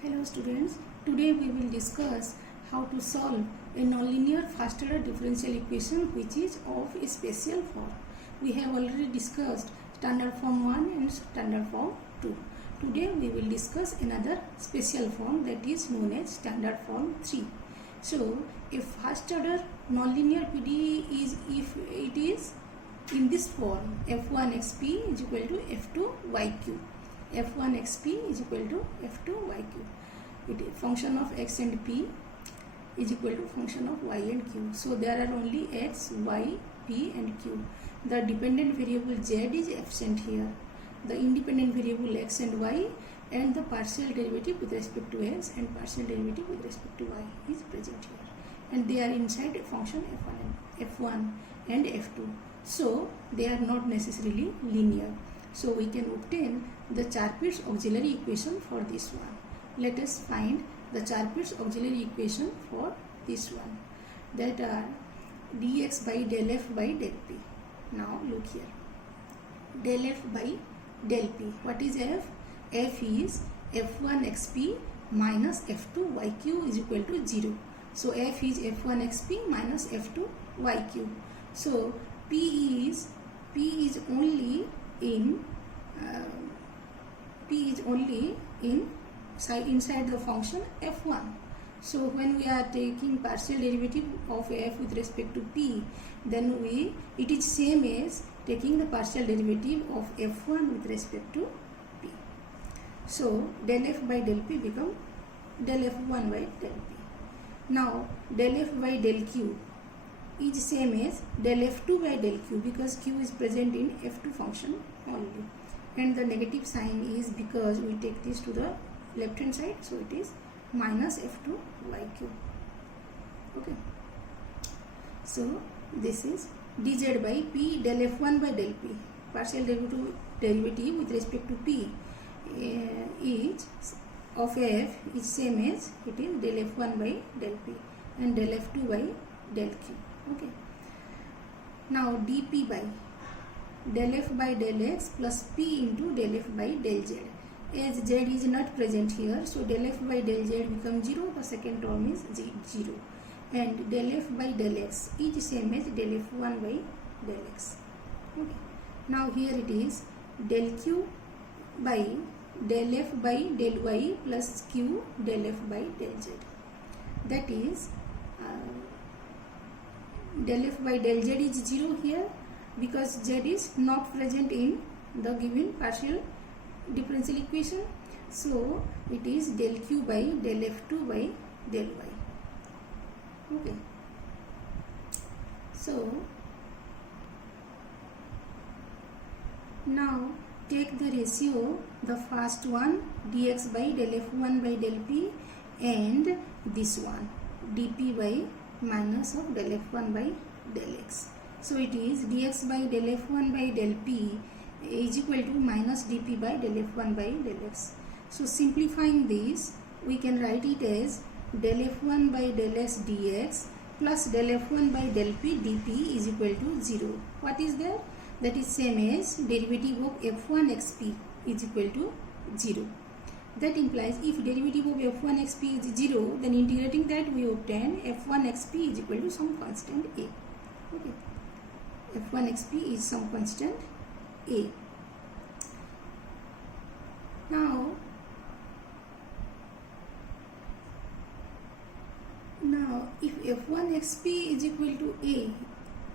Hello students, today we will discuss how to solve a nonlinear first order differential equation which is of a special form. We have already discussed standard form 1 and standard form 2. Today we will discuss another special form that is known as standard form 3. So a first order nonlinear PDE is if it is in this form f1 xp is equal to f2 yq. f1 xp is equal to f2 yq. It is function of x and p is equal to function of y and q. So there are only x, y, p and q. The dependent variable z is absent here. The independent variable x and y and the partial derivative with respect to x and partial derivative with respect to y is present here. And they are inside a function f1 and f2. So they are not necessarily linear. So we can obtain the Charpit's auxiliary equation for this one. Let us find the Charpit's auxiliary equation for this one. That are dx by del f by del p. Now look here. Del f by del p. What is f? F is f1 xp minus f2 yq is equal to 0. So f is f1 xp minus f2 yq. So p is only in inside the function f1. So when we are taking partial derivative of f with respect to p, then it is same as taking the partial derivative of f1 with respect to p. So del f by del p become del f1 by del p. Now del f by del q is same as del f2 by del q because q is present in f2 function only, and the negative sign is because we take this to the left hand side, so it is minus f2 yq. Okay, so this is dz by p del f1 by del p. Partial derivative with respect to p is of f is same as it is del f1 by del p and del f2 by del q. Okay, now dp by del f by del x plus p into del f by del z. As z is not present here, so del f by del z becomes 0. The second term is 0, and del f by del x is same as del f1 by del x. Okay, now here it is del q by del f by del y plus q del f by del z. That is del f by del z is 0 here because z is not present in the given partial differential equation. So it is del q by del f2 by del y. Okay, so now take the ratio, the first one dx by del f1 by del p and this one dp by minus of del f1 by del x. So it is dx by del f1 by del p is equal to minus dp by del f1 by del x. So simplifying this, we can write it as del f1 by del s dx plus del f1 by del p dp is equal to 0. What is that? That is same as derivative of f1 xp is equal to 0. That implies if derivative of f1 xp is 0, then integrating that we obtain f1 xp is equal to some constant a. Okay, f1 xp is some constant a. Now if f1 xp is equal to a,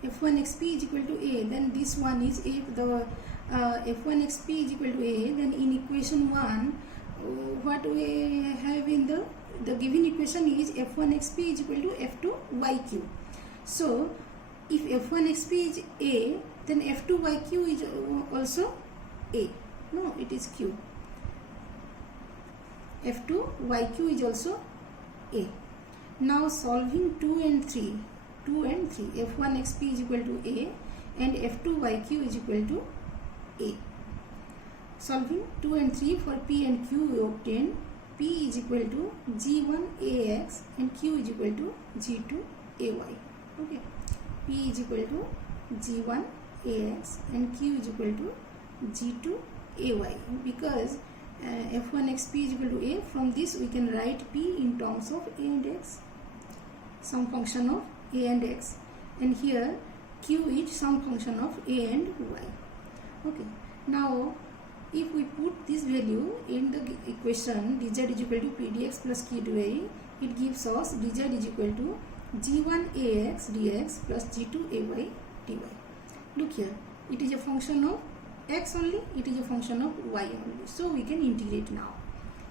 f1 xp is equal to a, then this one is if the f1 xp is equal to a, then in equation 1 what we have in the given equation is f1 xp is equal to f2 yq. So if f1 xp is a, then f2 yq is also a. No, it is q. f2 yq is also a. Now solving 2 and 3, f1 xp is equal to a and f2 yq is equal to a. Solving 2 and 3 for p and q, we obtain p is equal to g1 ax and q is equal to g2 ay. Okay, p is equal to g1 ax and q is equal to g2 ay because f1 xp is equal to a. From this we can write p in terms of a and x, some function of a and x, and here q is some function of a and y. Okay, now if we put this value in the equation dz is equal to p dx plus q dy, it gives us dz is equal to g1 ax dx plus g2 ay dy. Look here, it is a function of x only, it is a function of y only, so we can integrate now.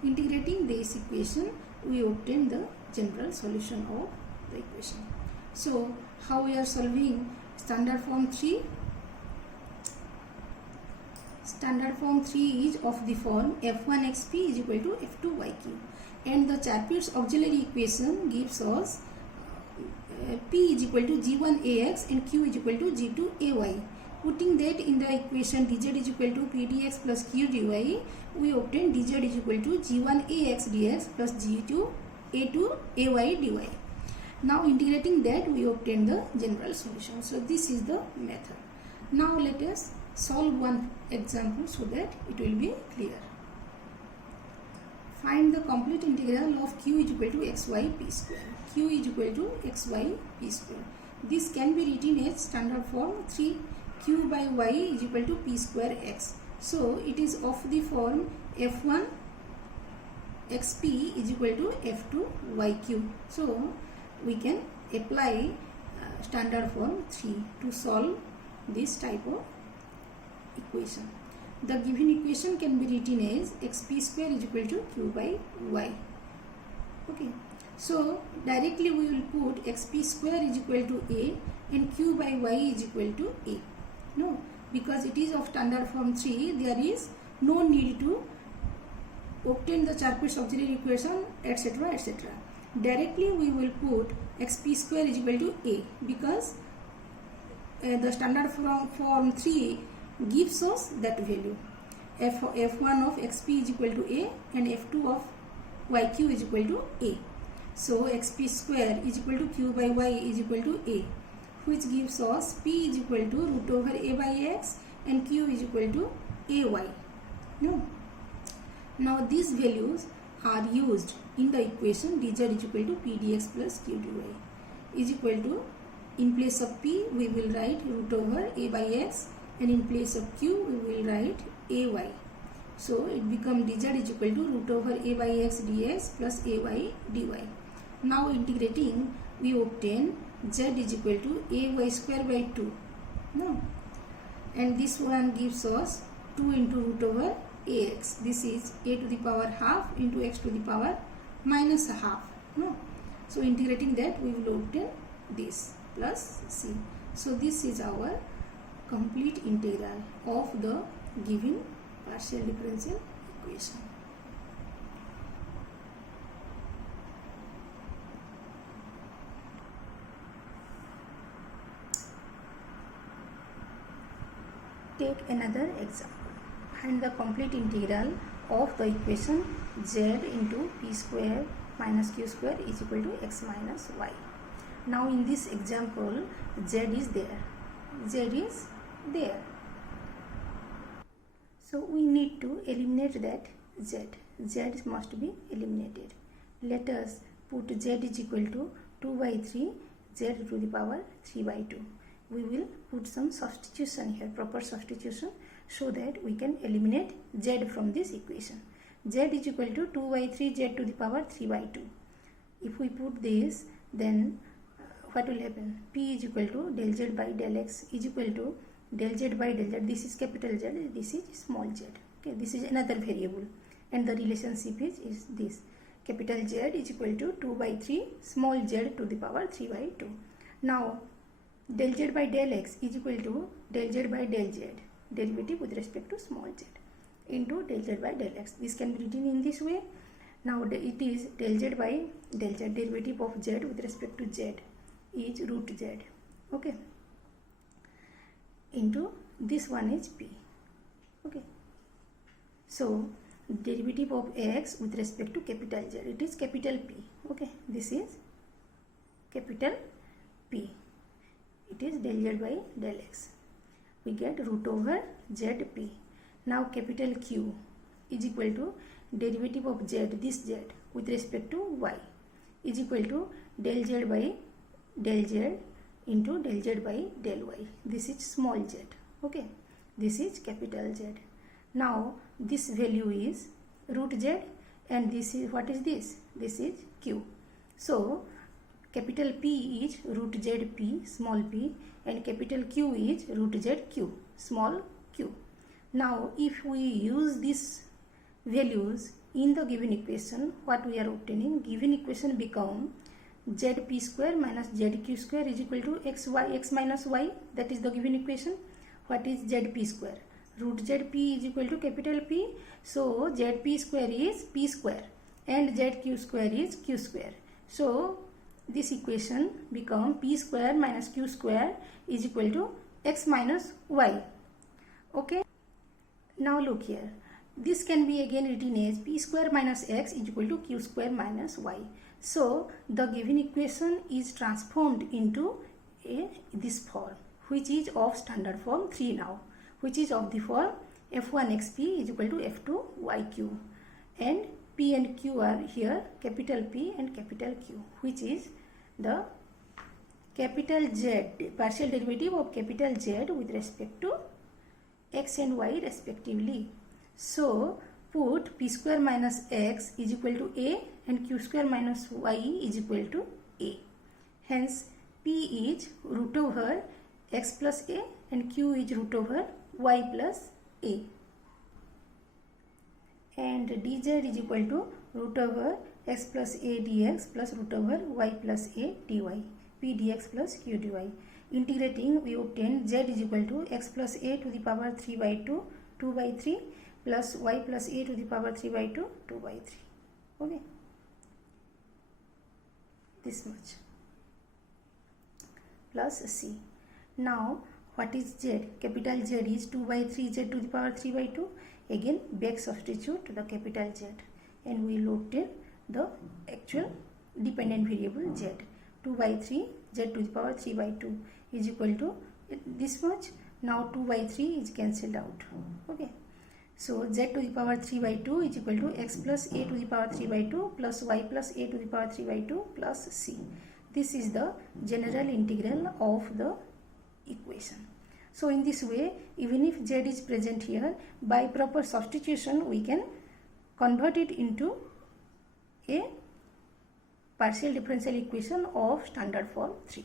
Integrating this equation, we obtain the general solution of the equation. So how we are solving standard form 3? Standard form 3 is of the form f1 xp is equal to f2 yq, and the Chaput's auxiliary equation gives us p is equal to g1 ax and q is equal to g2 ay. Putting that in the equation dz is equal to p dx plus q dy, we obtain dz is equal to g1 ax dx plus g2 a2 ay dy. Now integrating that, we obtain the general solution. So this is the method. Now let us solve one example so that it will be clear. Find the complete integral of q is equal to xy p square. Q is equal to xy p square. This can be written as standard form 3 q by y is equal to p square x. So it is of the form f1 xp is equal to f2 yq. So we can apply standard form 3 to solve this type of equation. The given equation can be written as xp square is equal to q by y. Okay, so directly we will put xp square is equal to a and q by y is equal to a. No, because it is of standard form 3, there is no need to obtain the Chaput's auxiliary equation, etc., etc. Directly we will put xp square is equal to a, because the standard form 3 gives us that value. f1 of xp is equal to a and f2 of yq is equal to a. So xp square is equal to q by y is equal to a, which gives us p is equal to root over a by x and q is equal to ay. No. Now these values are used in the equation dz is equal to p dx plus q dy is equal to, in place of p we will write root over a by x, and in place of q we will write ay. So it becomes dz is equal to root over a by x dx plus ay dy. Now integrating, we obtain z is equal to ay square by 2. No, and this one gives us 2 into root over ax. This is a to the power half into x to the power minus a half. No, so integrating that, we will obtain this plus c. So this is our complete integral of the given partial differential equation. Take another example. Find the complete integral of the equation z into p square minus q square is equal to x minus y. Now in this example, z is there. Z is there. So we need to eliminate that z. Z must be eliminated. Let us put z is equal to 2 by 3 z to the power 3 by 2. We will put some substitution here, proper substitution, so that we can eliminate z from this equation. Z is equal to 2 by 3 z to the power 3 by 2. If we put this, then what will happen? P is equal to del z by del x is equal to del z by del z. This is capital Z, this is small z. Okay, this is another variable, and the relationship is this. Capital Z is equal to 2 by 3 small z to the power 3 by 2. Now del z by del x is equal to del z by del z, derivative with respect to small z, into del z by del x. This can be written in this way. Now it is del z by del z, derivative of z with respect to z is root z. Okay, into this one is p. Okay, so derivative of x with respect to capital Z, it is capital P. Okay, this is capital P. It is del z by del x. We get root over zp. Now capital Q is equal to derivative of z, this z with respect to y is equal to del z by del z into del z by del y. This is small z. Okay, this is capital Z. Now this value is root z, and this is, what is this? This is q. So capital P is root z p, small p, and capital Q is root z q, small q. Now if we use these values in the given equation, what we are obtaining? Given equation become zp square minus zq square is equal to x minus y. That is the given equation. What is zp square? Root zp is equal to capital P. So zp square is p square and zq square is q square. So this equation become p square minus q square is equal to x minus y. Okay. Now look here. This can be again written as p square minus x is equal to q square minus y. So the given equation is transformed into this form, which is of standard form 3 now, which is of the form f1xp is equal to f2yq, and p and q are here capital P and capital Q, which is the capital Z, partial derivative of capital Z with respect to x and y respectively. So put p square minus x is equal to a and q square minus y is equal to a. Hence p is root over x plus a and q is root over y plus a, and dz is equal to root over x plus a dx plus root over y plus a dy, p dx plus q dy. Integrating, we obtain z is equal to x plus a to the power 3 by 2, 2 by 3 plus y plus a to the power 3 by 2, 2 by 3. Okay, this much plus c. Now what is z? Capital Z is 2 by 3 z to the power 3 by 2. Again back substitute the capital Z, and we will obtain the actual dependent variable z. 2 by 3 z to the power 3 by 2 is equal to this much. Now 2 by 3 is cancelled out. Okay, so z to the power 3 by 2 is equal to x plus a to the power 3 by 2 plus y plus a to the power 3 by 2 plus c. This is the general integral of the equation. So in this way, even if z is present here, by proper substitution we can convert it into a partial differential equation of standard form 3.